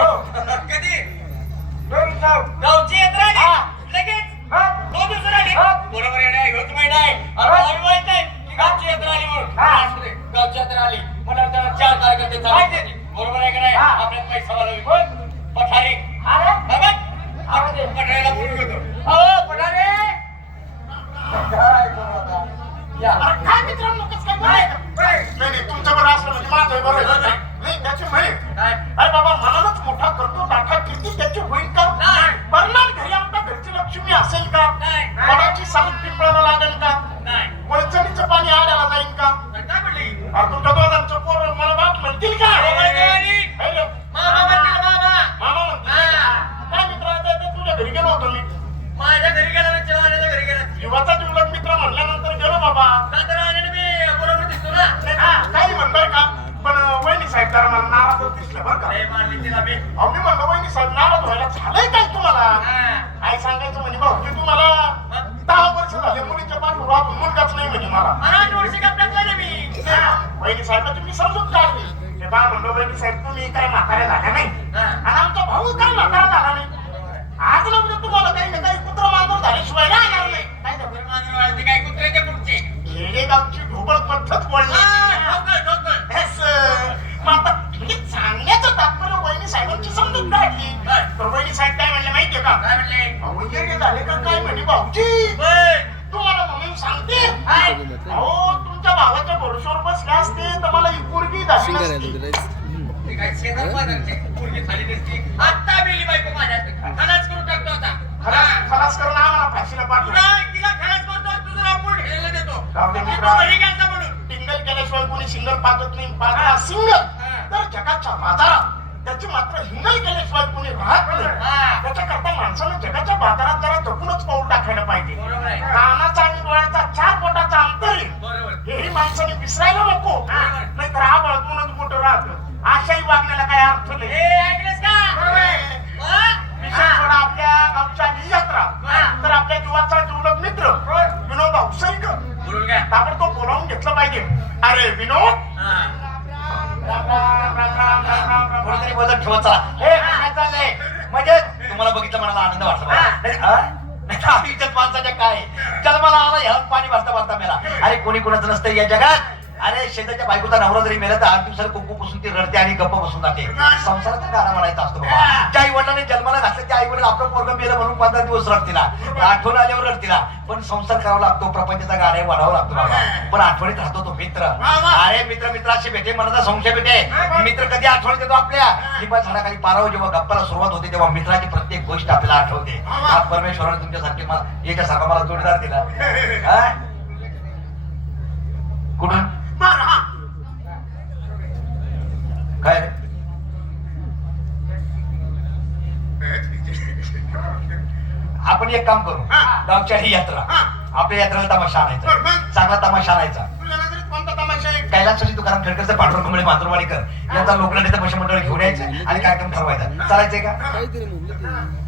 कधी. गावची यात्रा आली. लगेच. दोन दिवसाला आली. बरोबर येणे ह्योच महिना आहे अरे. मला माहीत नाही की गावची यात्रा आली म्हणून. असू दे, गावची यात्रा आली मला वाटतं चार कार्यकर्ते चालू माहिती होते. बरोबर आहे का नाही. आपल्यात पैसा वाला पठारी. पठारीला पठारे. काय मित्रांनो कसं काय नाही तुमचं बरं असलं म्हणजे माझं बरं अरे तुमच्या दोघांचं पोर मला बाप म्हणतील का? बरोबर आहे का आणि? अरे, मामा म्हणतील मामा. मामा म्हणतील. का? काय मित्र आहे ते? तुझ्या घरी गेलो होतो मी. माझ्या घरी गेला ना घरी गेला. जीवाचा जीवलग मित्र म्हणल्यानंतर गेलो बाबा. का तर आलेलं मी बरोबर दिसतो ना? काही म्हणणार का. पण वहिनी साहेब जरा मला नाराज दिसलं बरं का. लय मारली तिला मी. अहो मी म्हणलं वहिनी साहेब नाराज व्हायला झालंय काय तुम्हाला? हा. आई सांगायचं म्हणजे भाऊ की तुम्हाला दहा वर्ष झाले मुलीच्या पाठीवर आपण मुलगाच नाही मला. मला आठ वर्षी कपड्यात झाले मी वहिनी साहेब तुम्ही समजून काढली हे बा म्हणलं वहिनी साहेब तुम्ही काय म्हाताऱ्या झाल्या नाही. आणि आमचा भाऊ काय म्हातारा झाला नाही. आज ना उद्या तुम्हाला काही ना काही कुत्र मांजर झाल्याशिवाय राहणार नाही. काय? बरं, माझं वाळते काय कुत्र्याच्या पुढचे. खेडेगावची ढोबळ पद्धत आता म्हणजे सांगण्याचं तात्पर्य वहिनी साहेबांची समजून काढली. वहिनी साहेब काय म्हणले माहितीये का? काय म्हणले? अहो, येडे झाले का काय म्हणे भाऊजी? तुम्हाला म्हणून सांगते? अहो तुमच्या भावाच्या भरोश्यावर सिंगल पाहत नाही. पाहता सिंगल तर जगाच्या बाजारात त्याची मात्र हिंगल केल्याशिवाय कोणी राहत नाही. त्याच्याकरता माणसानं जगाच्या बाजारात जरा जपूनच पाऊल टाकायला पाहिजे. बरोबर आहे. कानाचा आणि डोळ्याचा चार बोटाचा अंतर आहे. बरोबर. हेही माणसाने विसरायला नको हा. नाही तर हा बळकूनच मोठं राहतं अशाही वागण्याला काही अर्थ नाही. आपल्या गावच्या यात्रा. तर आपल्या जीवाचा जीवलग मित्र. विनोद बोलून घ्या. ताबडतोब बोलावून घेतलं पाहिजे. अरे विनोद. वजन चला. हे. चाललंय? म्हणजे तुम्हाला बघितलं मला आनंद वाटला माणसाच्या काय? जन्माला आला ह्या पाणी भरता भरता मेला. अरे कोणी कोणाचं नसतं या जगात. अरे शेताच्या बायकोचा नवरा जरी मेला तर आठ दिवसाला कुकू पुसून ती रडते आणि गप्प बसून जाते. संसाराचा गाणं म्हणायचा असतो ज्या आई वडिलांनी जन्माला घातलं त्या आई वडील आपलं पोरगं मेलं म्हणून पंधरा दिवस रडतीला आठवण आल्यावर रडतीला पण संसार करावा लागतो प्रपंचाचा गाणे वाढावा लागतो बाबा. पण आठवणीत राहतो तो मित्र. अरे मित्र मित्राशी भेटे मनाचा संशय भेटे. मित्र कधी आठवण देतो आपल्या? लिंबा झाडाखाली पारावर जेव्हा गप्पाला सुरुवात होते तेव्हा मित्राची प्रत्येक गोष्ट आपल्याला आठवते. आज परमेश्वराने तुमच्यासारखे मला याच्यासारखा मला जोडीदार दिला हा? कुठून बरं, हा. काय रे आपण एक काम करू. हा. गावच्या ही यात्रा. हा. आपल्या यात्रेला तमाशा आणायचा? चांगला तमाशा आणायचा. तमाशा कैलासवासी तुकाराम खडकरचं पांडुरंग कुंबळे मांजरवाडीकर यांचा लोकनाट्याचं पैसे मंडळ घेऊन यायचं आणि कार्यक्रम ठरवायचा. चालायचंय का?